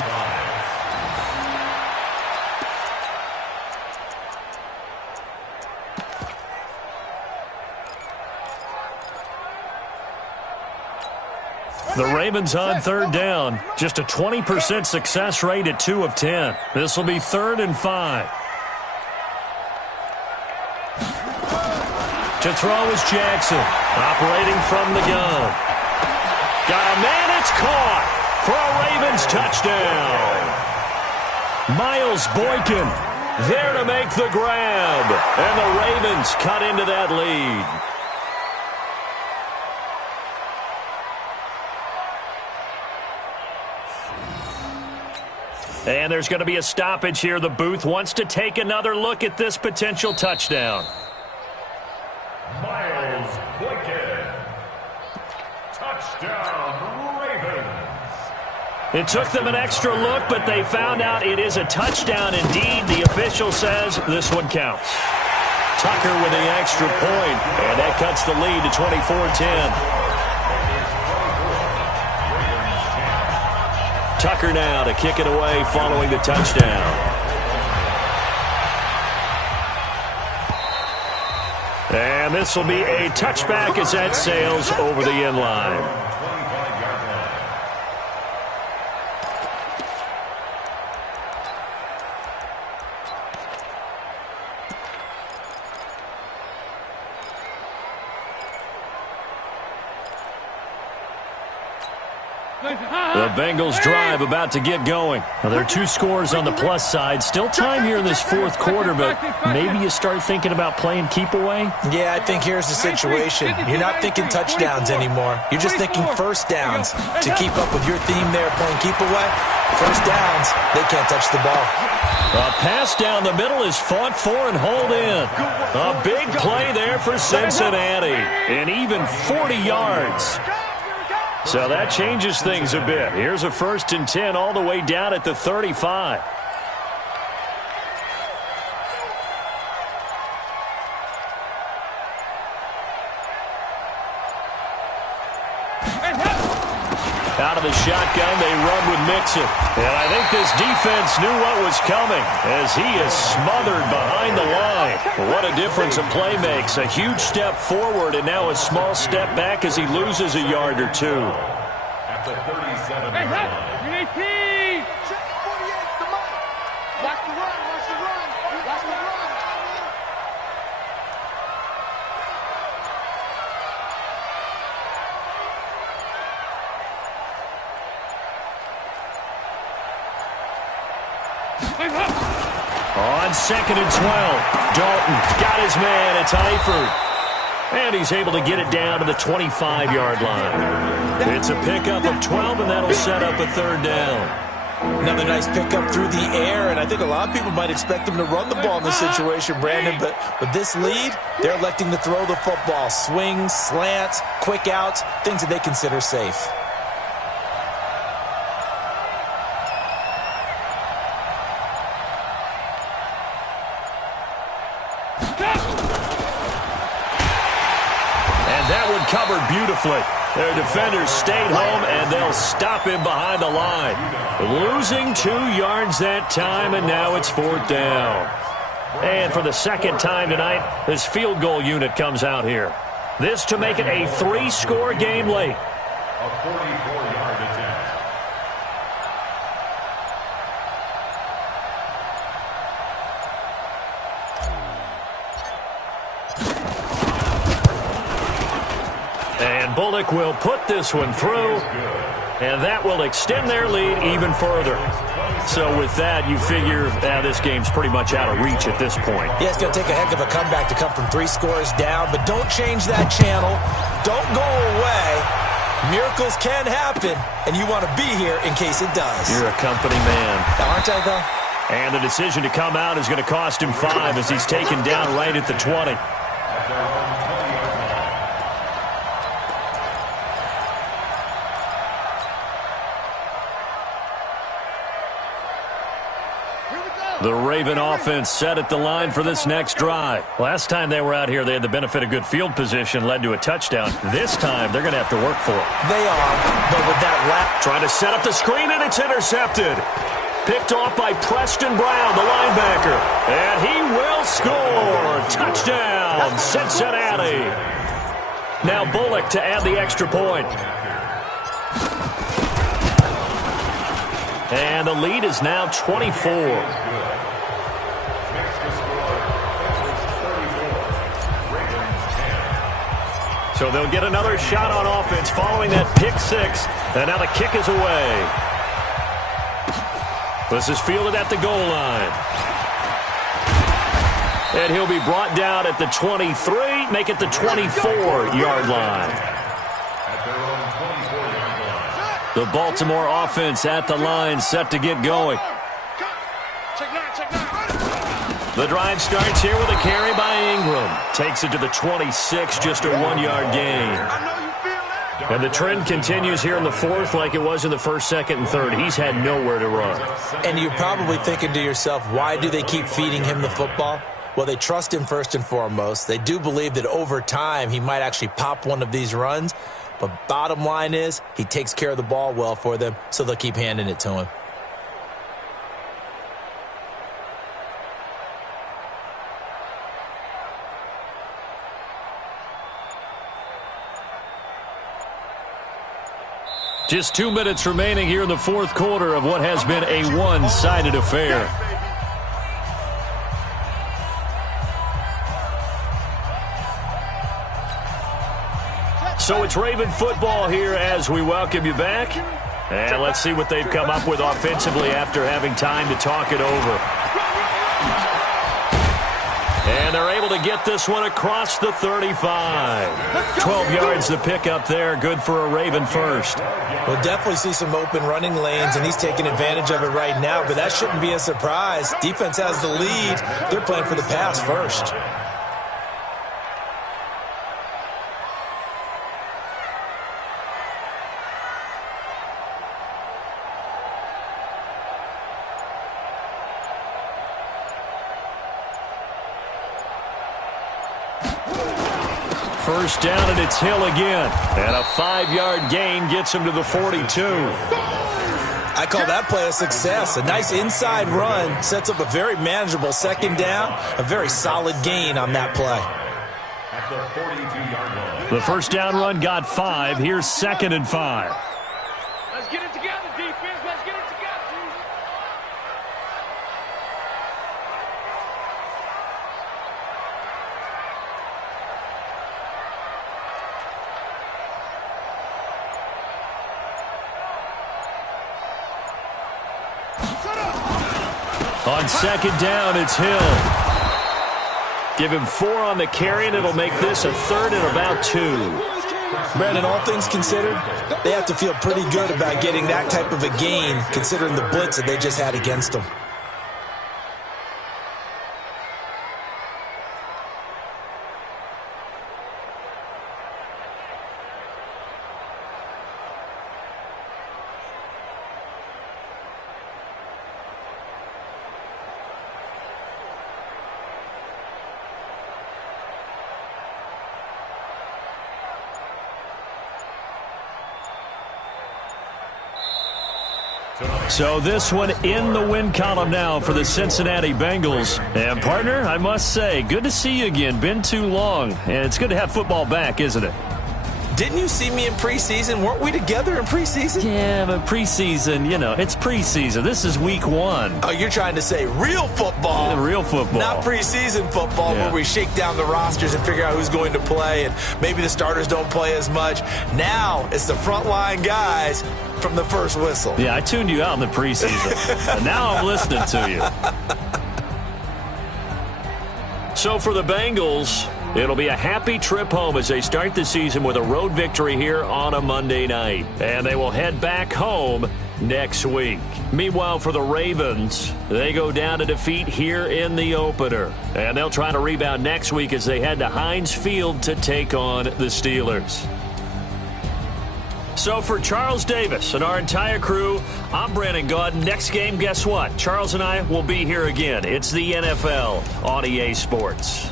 5. The Ravens on 3rd down. Just a 20% success rate at 2 of 10. This will be 3rd and 5. To throw is Jackson, operating from the gun. Got a man, it's caught for a Ravens touchdown. Miles Boykin there to make the grab, and the Ravens cut into that lead. And there's going to be a stoppage here. The booth wants to take another look at this potential touchdown. Miles Boykin. Touchdown, Ravens. It took them an extra look, but they found out it is a touchdown indeed. The official says this one counts. Tucker with the extra point, and that cuts the lead to 24-10. Tucker now to kick it away following the touchdown. And this will be a touchback as that sails over the end line. The Bengals drive about to get going. Now, there are 2 scores on the plus side. Still time here in this 4th quarter, but maybe you start thinking about playing keep away? Yeah, I think here's the situation. You're not thinking touchdowns anymore. You're just thinking 1st downs. To keep up with your theme there, playing keep away, First downs, they can't touch the ball. A pass down the middle is fought for and hauled in. A big play there for Cincinnati. And even 40 yards. So that changes things a bit. Here's a 1st and 10 all the way down at the 35. Out of the shotgun, they run with Mixon. And I think this defense knew what was coming as he is smothered behind the line. What a difference a play makes. A huge step forward and now a small step back as he loses a yard or two. At the 37 yard line. Watch the run, watch the run, watch the run. On 2nd and 12, Dalton got his man. It's Eifert. And he's able to get it down to the 25-yard line. It's a pickup of 12, and that'll set up a 3rd down. Another nice pickup through the air, and I think a lot of people might expect them to run the ball in this situation, Brandon, but with this lead, they're electing to throw the football. Swings, slants, quick outs, things that they consider safe. Covered beautifully. Their defenders stayed home, and they'll stop him behind the line. Losing 2 yards that time, and now it's 4th down. And for the 2nd time tonight, this field goal unit comes out here. This to make it a 3-score game late. A 44-yard attempt. And Bullock will put this one through, and that will extend their lead even further. So with that, you figure this game's pretty much out of reach at this point. Yeah, it's going to take a heck of a comeback to come from 3 scores down, but don't change that channel. Don't go away. Miracles can happen, and you want to be here in case it does. You're a company man. Aren't I, though? And the decision to come out is going to cost him 5 as he's taken down right at the 20. The Raven offense set at the line for this next drive. Last time they were out here, they had the benefit of good field position, led to a touchdown. This time, they're going to have to work for it. They are, but with that lap... Trying to set up the screen, and it's intercepted. Picked off by Preston Brown, the linebacker. And he will score. Touchdown, Cincinnati. Now Bullock to add the extra point. And the lead is now 24. So they'll get another shot on offense following that pick 6. And now the kick is away. This is fielded at the goal line. And he'll be brought down at the 23, make it the 24-yard line. The Baltimore offense at the line, set to get going. The drive starts here with a carry by Ingram. Takes it to the 26, just a 1-yard gain. And the trend continues here in the 4th like it was in the 1st, 2nd, and 3rd. He's had nowhere to run. And you're probably thinking to yourself, why do they keep feeding him the football? Well, they trust him first and foremost. They do believe that over time he might actually pop one of these runs. But bottom line is he takes care of the ball well for them, so they'll keep handing it to him. Just 2 minutes remaining here in the 4th quarter of what has been a one-sided affair. So it's Raven football here as we welcome you back. And let's see what they've come up with offensively after having time to talk it over. And they're able to get this one across the 35. 12 yards to pick up there. Good for a Raven first. We'll definitely see some open running lanes, and he's taking advantage of it right now, but that shouldn't be a surprise. Defense has the lead. They're playing for the pass first. First down, and it's Hill again. And a 5-yard gain gets him to the 42. I call that play a success. A nice inside run sets up a very manageable second down. A very solid gain on that play. At the 42-yard line. The first down run got 5. Here's 2nd and 5. Let's get it together, defense. Let's get it together. On 2nd down, it's Hill. Give him 4 on the carry, and it'll make this a 3rd and about 2. Brandon, all things considered, they have to feel pretty good about getting that type of a gain, considering the blitz that they just had against them. So this one in the win column now for the Cincinnati Bengals. And, partner, I must say, good to see you again. Been too long. And it's good to have football back, isn't it? Didn't you see me in preseason? Weren't we together in preseason? Yeah, but preseason, you know, it's preseason. This is week 1. Oh, you're trying to say real football. Yeah, real football. Not preseason football where we shake down the rosters and figure out who's going to play, and maybe the starters don't play as much. Now it's the frontline guys from the first whistle. Yeah, I tuned you out in the preseason. And now I'm listening to you. So for the Bengals, it'll be a happy trip home as they start the season with a road victory here on a Monday night. And they will head back home next week. Meanwhile, for the Ravens, they go down to defeat here in the opener. And they'll try to rebound next week as they head to Heinz Field to take on the Steelers. So for Charles Davis and our entire crew, I'm Brandon Gaudin. Next game, guess what? Charles and I will be here again. It's the NFL on EA Sports.